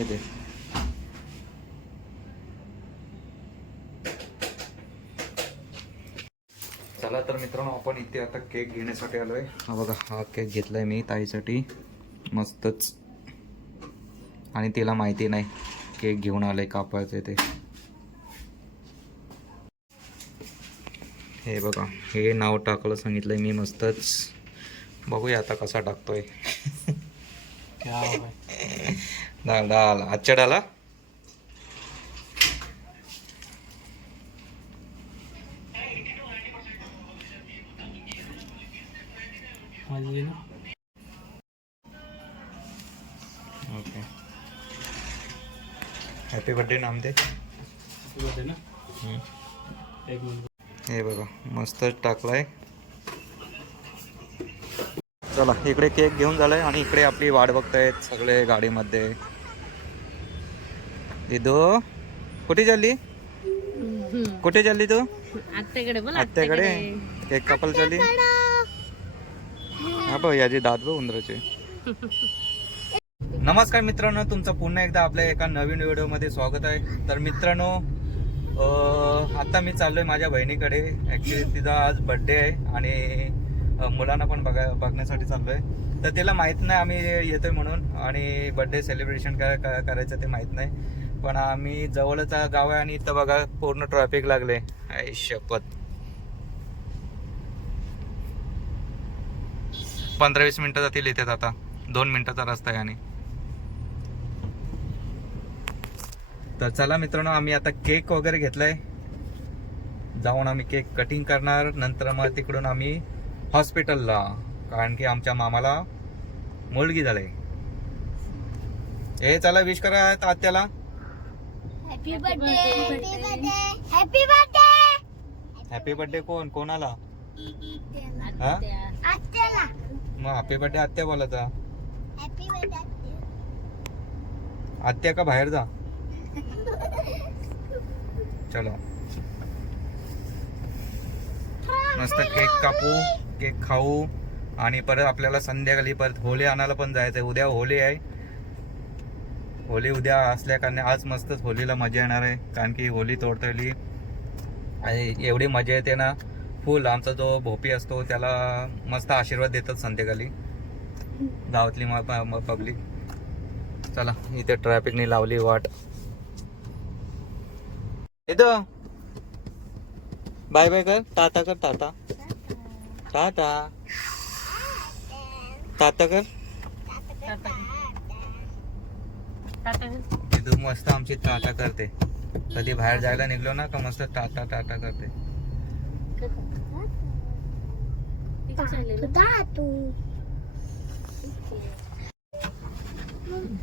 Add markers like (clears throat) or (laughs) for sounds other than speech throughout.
हे दे चला तर मित्रांनो आपण इथे आता केक घेण्यासाठी आलोय. हा बघा हा केक घेतलाय मी ताईसाठी. मस्तच. आणि तिला माहिती नाही केक घेऊन आलंय कापायचं ते. हे बघा हे नाव टाकलं सांगितलंय मी मस्तच. बघूया आता कसा टाकतोय. (laughs) डाल डाल आजच्या डाला ओके हॅपी बर्थडे नाम दे हम्म. हे बघा मस्त टाकलाय चला इकडे केक घेऊन झालाय आणि इकडे आपली वाट बघतायत सगळे गाडीमध्ये. दिदू कुठे चालली? कुठे चालली तू? आत्याकडे केक कापायला चालली. हा बघ याची दात बघ उंदराचे. नमस्कार मित्रांनो तुमचं पुन्हा एकदा आपल्या एका नवीन व्हिडिओमध्ये स्वागत आहे. तर मित्रांनो आता मी चाललोय माझ्या बहिणीकडे. ऍक्च्युली तिचा आज बर्थडे आहे आणि मुलांना पण बघा बघण्यासाठी चाललोय. तर तिला माहीत नाही आम्ही येतोय म्हणून आणि बर्थडे सेलिब्रेशन काय करायचं ते माहीत नाही. पण आम्ही जवळच गाव आहे आणि इथं बघा पूर्ण ट्रॅफिक लागले आहे शपथ. पंधरा वीस मिनिटं जातील इथे आता. दोन मिनिटाचा रस्ता आहे आणि. तर चला मित्रांनो आम्ही आता केक वगैरे घेतलाय. जाऊन आम्ही केक कटिंग करणार. नंतर मग तिकडून आम्ही हॉस्पिटलला. कारण की आमच्या मामाला मुलगी झाली. ए चला विश करा आत्याला happy birthday happy birthday happy birthday happy birthday कोण? कोणाला? हा? मग हॅपी बर्थडे आत्या बर्थडे आत्या. का बाहेर जा. चलो. मस्त केक कापू. केक खाऊ आणि परत आपल्याला संध्याकाळी परत होली आणायला पण जायचं आहे उद्या होळी आहे. होली उद्या असल्या कारणे आज मस्तच होलीला मजा येणार आहे. कारण की होली तोडतोली आणि एवढी मजा येते ना. फुल आमचा जो भोपी असतो त्याला मस्त आशीर्वाद देतात संध्याकाळी. गावातली पब्लिक चला इथे ट्रॅफिकने लावली वाट. येतो बाय बाय कर. टाटा कर टाटा. टाटा टाटा कर तू मस्त आमची टाटा करते. कधी बाहेर जायला निघलो ना का मस्त टाटा टाटा करते.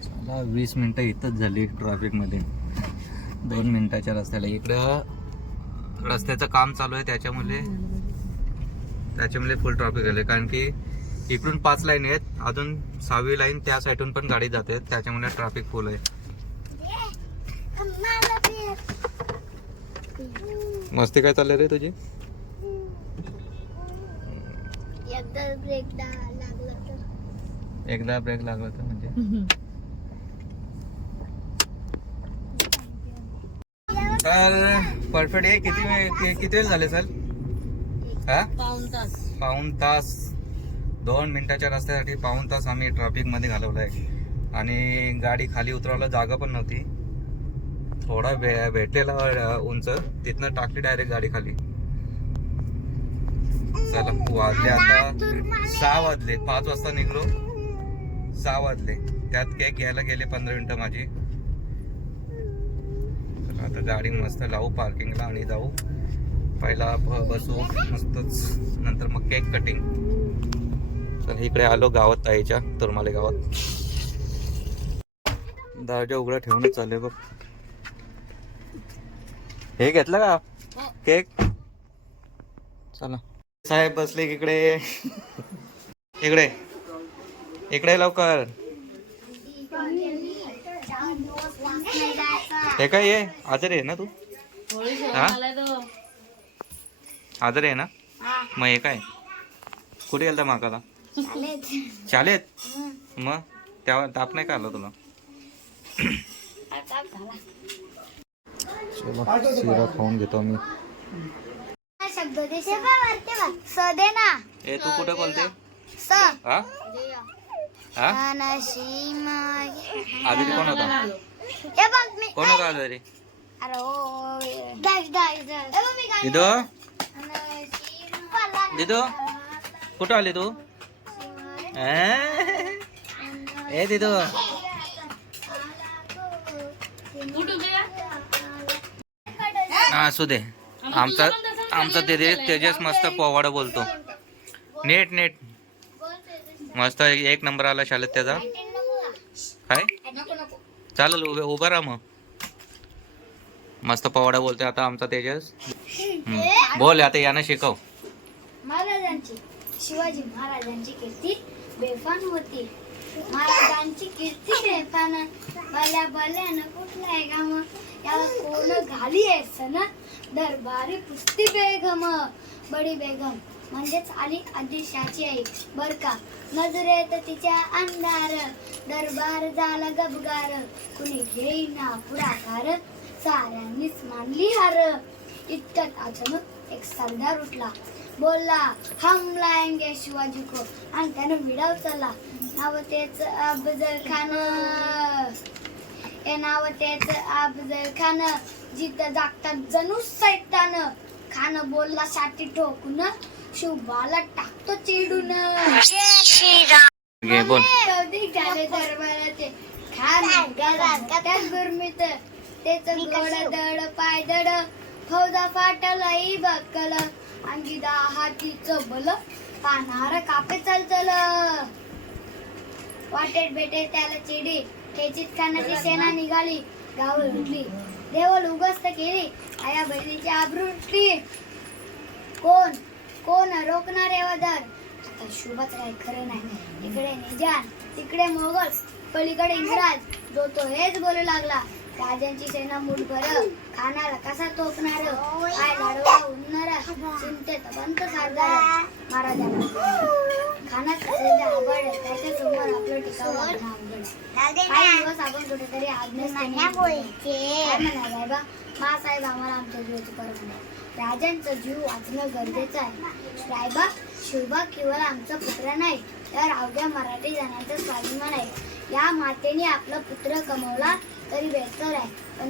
चला वीस मिनिटं इथंच झाली ट्रॅफिकमध्ये दोन मिनिटाच्या रस्त्याला. इकडं रस्त्याचं काम चालू आहे त्याच्यामुळे त्याच्यामुळे फुल ट्रॅफिक झाले कारण की इकडून पाच लाईन आहेत अजून सहावी लाईन त्या साईडून पण गाडी जाते. त्याच्यामुळे ट्रॅफिक फुल आहे. मस्ती काय चाललंय रे तुझी? एकदा ब्रेक लागला तर. म्हणजे? (laughs) तर परफेक्ट आहे. किती किती वेळ झाले सर? हा? पाऊन तास. पाऊन तास. दोन मिनिटाच्या रस्त्यासाठी पाऊन तास आम्ही ट्रॅफिकमध्ये घालवलाय. आणि गाडी खाली उतरवायला जागा पण नव्हती. थोडा भे भेटलेला उंच. तिथनं टाकली डायरेक्ट गाडी खाली. चला वाजले आता सहा वाजले. पाच वाजता निघलो. सहा वाजले. त्यात केक घ्यायला गेले पंधरा मिनिटं माझी. आता गाडी मस्त लावू पार्किंगला आणि जाऊ. पहिला ब- बसू मस्तच. नंतर मग केक कटिंग तर इकडे आलो गावात ताईच्या तुरमाले गावात. दरवाजा उघडा ठेवूनच चालले बघ. हे घेतलं का? केक चला. साहेब बसले इकडे. इकडे. इकडे लवकर. हे काय ये? आजारी आहे ना तू? हा? आजारी आहे ना? मग हे काय? कुठे गेलता माकाला? शाळेत. मग? त्या ताप नाही का आला तुला? आता चला शिरा खाऊन घेतो मी. शब्द दे. स दे ना. ए तू कुठे बोलते? स. हा हा. आधी कोण होता? बघ मी. कोण होता आजारी अरे दिदो कुठं आले तू? ए? दिदो. हा असू दे. आमचा आमचा तेजे तेजस मस्त पोवाडा बोलतो. नेट नेट. मस्त एक नंबर आला शाळेत त्याचा. काय? चालेल उभे उभा राहा मग. मस्त पोवाडा बोलतोय आता आमचा तेजस. बोल आता यानं शिकव. शिवाजी महाराजांची कीर्ती बेफान होती. महाराजांची कीर्ती बेफान भल्या भल्यानं कुठला आहे गाम याला कोण घाली आहे सण? दरबारी पुस्ती बेगम बडी बेगम. म्हणजेच आली आदिशाची आई. बर का? नजरेत तिच्या अंधार दरबार झाला गबगार. कुणी घेईना पुढाकार साऱ्यांनीच मानली हार. इतक्यात अचानक एक सरदार उठला. बोलला हम लाएंगे शिवाजी को। आणि त्यानं विडाव चालला. नाव तेच अफजल खान हे नाव तेच अफजल खान जिथं जागतात जणू सैतान. खान बोलला साठी ठोकून शिवबाला टाकतो चिडून. घे बोल. चौधरी झाले दरबाराचे. खान त्या गुरमीत तेच गोड दड पाय दड. फौजा फाटलही बक्कल. हातीचं बल पानार कापे चलचल. वाटेत भेटे त्याला चिडी खेचीत खानाची सेना निघाली गाव लुटली देवल उगस्त केली आया बहिणीची आबरुटली कोण? कोण रोखणार आहे वदर आता शुभच काय खरं नाही. इकडे निजान तिकडे मोगल पलीकडे इंग्रज जो तो हेच बोलू लागला. राजांची सेना मुठभर खानाला कसा तोपणार काय लढवा उडणार चिंतेत बंत सरदार महाराजांना. खानात सध्या आबड त्याच्यासमोर आपलं टिकावं. काही दिवस आपण कुठेतरी आज्ञास्थानी काय म्हणा साहेबा मासाहेब आम्हाला आमच्या जीवाची राजांचा जीव वाचणं गरजेचं आहे. साहेबा शिवबा केवळ आमचा पुत्र नाही. तर अवघ्या मराठी जणांचा स्वाभिमान आहे. या मातेने आपला पुत्र कमवला तरी बेहतर आहे. पण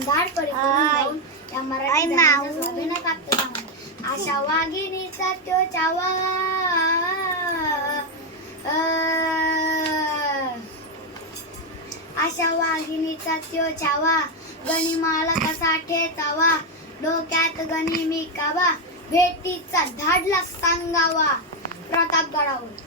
या मराठी जणांचा स्वाभिमान प्राप्त आशा वाघिणीचा तो चावा. आशा वाघिणीचा त्यो छावा गणिमाला कसा ठेचावा? डोक्यात गनिमी कावा? भेटीचा धाडला सांगावा. प्रतापगडावर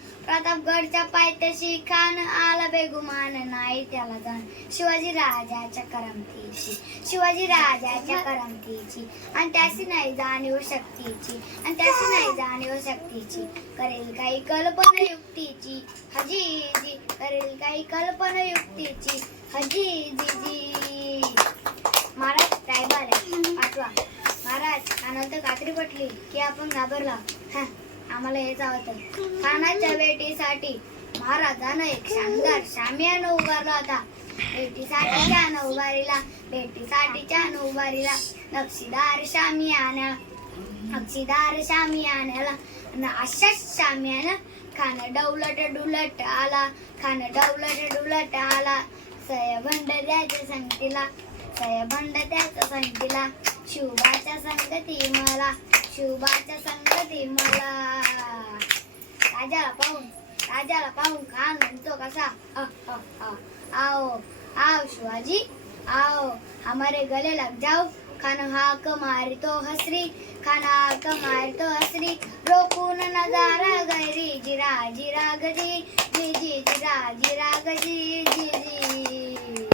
प्रतापगडच्या पायथ्याशी खान आला बेगुमान. नाही त्याला जाण. शिवाजी राजाच्या करमतीची. शिवाजी राजाच्या करमतीची. आणि त्याची नाही जाणीव शक्तीची. आणि त्याची नाही जाणीव शक्तीची. करेल काही कल्पना युक्तीची हजी जी करेल काही कल्पना युक्तीची हजी जी जी महाराज काय आले पाठवा महाराज आनंद कात्री पटली की आपण घाबरला. हा, आम्हाला हेच आवडतं खानाच्या भेटीसाठी महाराजानं एक शानदार शामियानं उभारला होता. भेटीसाठी त्यानं भेटीसाठीच्या नऊवारीला नक्षीदार शामियाना नक्षीदार शामियानाला आणि अशाच शामियानं खाणं डवलट डुलट आला खाणं डवलट डुलट आला. सयभंड द्याच्या संगतीला सयभंड त्याच्या संगतीला शिवबाच्या संगती मला शिवबाच्या संगती मला. राजाला पाहून राजाला पाहून खान म्हणतो कसा? आओ आओ शिवाजी आओ हमारे गले लग जाओ. खान हाक मारतो हसरी खान हाक मारतो हसरी. रोकून नजारा गैरी जिरा जिरा गजी जी जी जिरा जिरा गजी जी जी.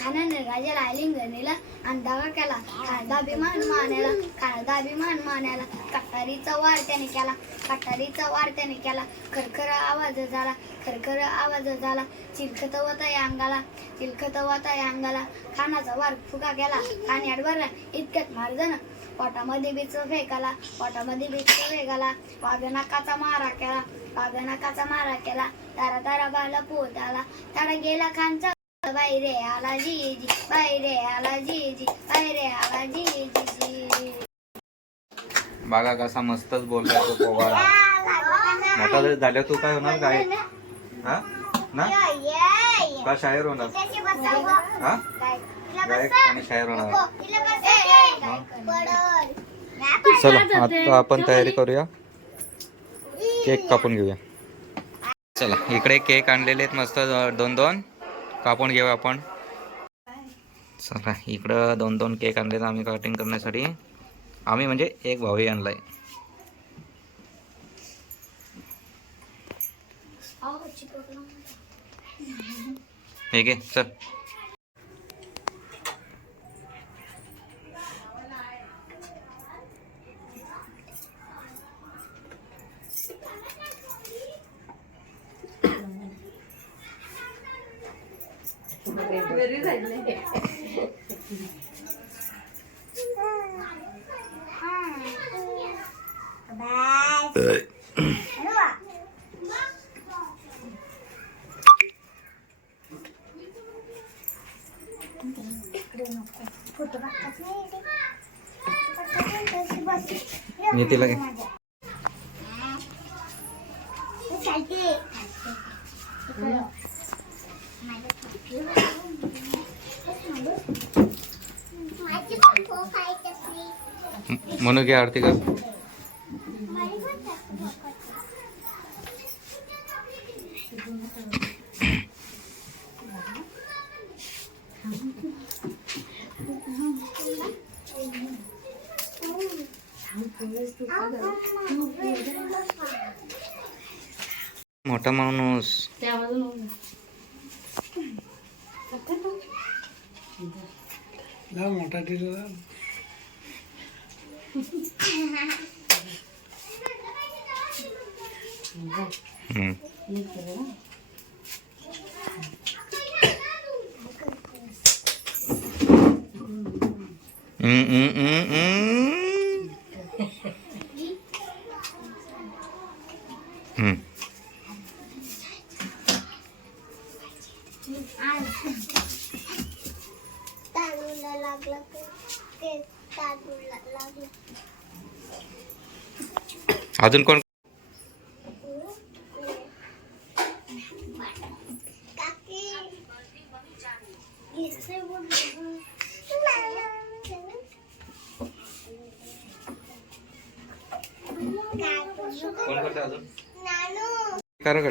खानाने राजाला आलिंगन नेलं आणि दावा केला. खानदा अभिमान मानायला खानदा अभिमान मानायला कटारीचा वार त्याने केला. कटारीचा वार त्याने केला. खरखर आवाज झाला. खरखर आवाज झाला. चिलखत होता या अंगाला. चिलखत होता या अंगाला. खानाचा वार फुका केला खाण्यात भरला इतक्यात मारजण पोटामध्ये बीच फेकाला. पोटामध्ये बीच फेकाला. वाघ नाकाचा मारा केला. वाघनाकाचा मारा केला. तारा तारा बाला पोत आला. तारा गेला खानचा बाहेरे आला जी जी. बाहेरे आला जी जी. बाहेरे आला जी जी. बागा कसा मस्तच बोलला तो पोवाडा. आता जर झाल्या तू काय होणार काय? हा? ना? का शायर होणार? हा? गायक आणि शायर होणार. चला आता आपण तयारी करूया. केक कापून घेऊया. चला इकडे केक आणलेले आहेत मस्त दोन दोन. कापून घेऊया आपण. चला इकडं दोन दोन केक आणलेत आम्ही कटिंग करण्यासाठी. आम्ही म्हणजे एक भाऊही आणलाय. ठीक आहे चल. मी तिला घे. म- म्हणू घे आरती का Bota a mão nos. Tem a mão no. Dá uma lá. Hum. Hum, hum, hum, hum. अजून कोण कोण करते अजून कर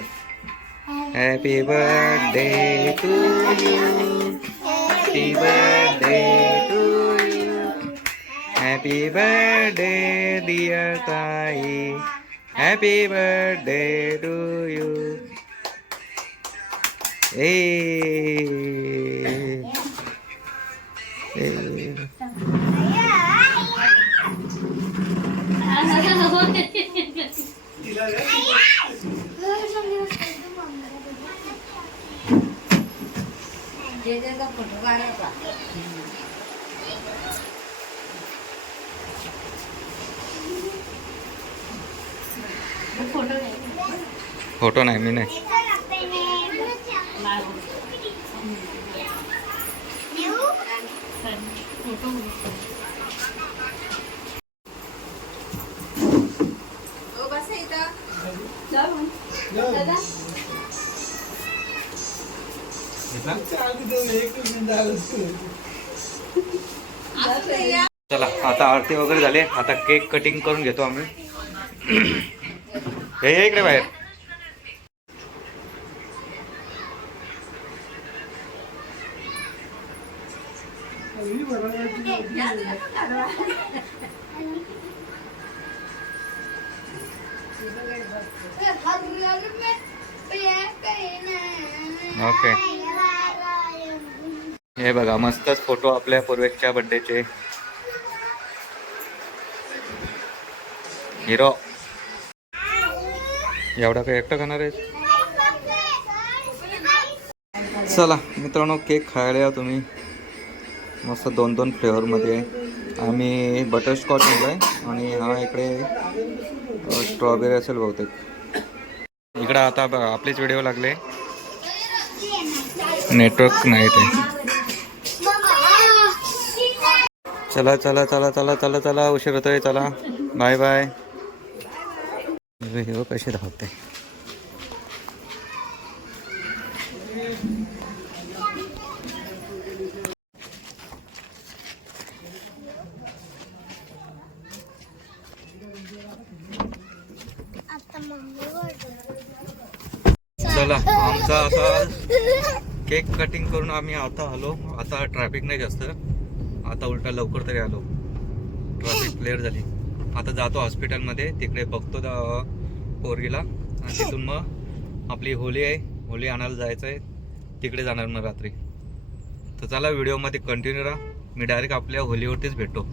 happy birthday to you happy birthday happy birthday dear ताई हॅपी बर्थडे टू यू ए ए. फोटो नाही मी नाही. चला आता आरती वगैरे झाली. आता केक कटिंग करून घेतो आम्ही. (clears throat) हे इकडे बाहेर. ओके हे बघा मस्तच फोटो आपल्या पूर्वेकच्या बड्डेचे हिरो. एवढा काही एकटं खाणार आहे चला मित्रांनो केक खायला या तुम्ही. मस्त दोन दोन फ्लेवरमध्ये आम्ही बटरस्कॉच आणलं आहे आणि हा इकडे स्ट्रॉबेरी असेल बहुतेक. इकडं आता बघा आपलेच व्हिडिओ लागले. नेटवर्क नाही ते. चला चला चला चला चला चला उशीर होतोय चला. बाय बाय हिरो कसे धावते आता मम्मी चला आमचा आता केक कटिंग करून आम्ही आता आलो. आता ट्रॅफिक नाही जास्त. आता उलटा लवकर तरी आलो. ट्रॅफिक क्लिअर झाली. आता जातो हॉस्पिटलमध्ये तिकडे बघतो पोरगीला. आणि तिथून मग आपली होली आहे. होली आणायला जायचं आहे तिकडे जाणार मग रात्री. तर चला व्हिडिओमध्ये कंटिन्यू राहा. मी डायरेक्ट आपल्या होलीवरतीच भेटतो.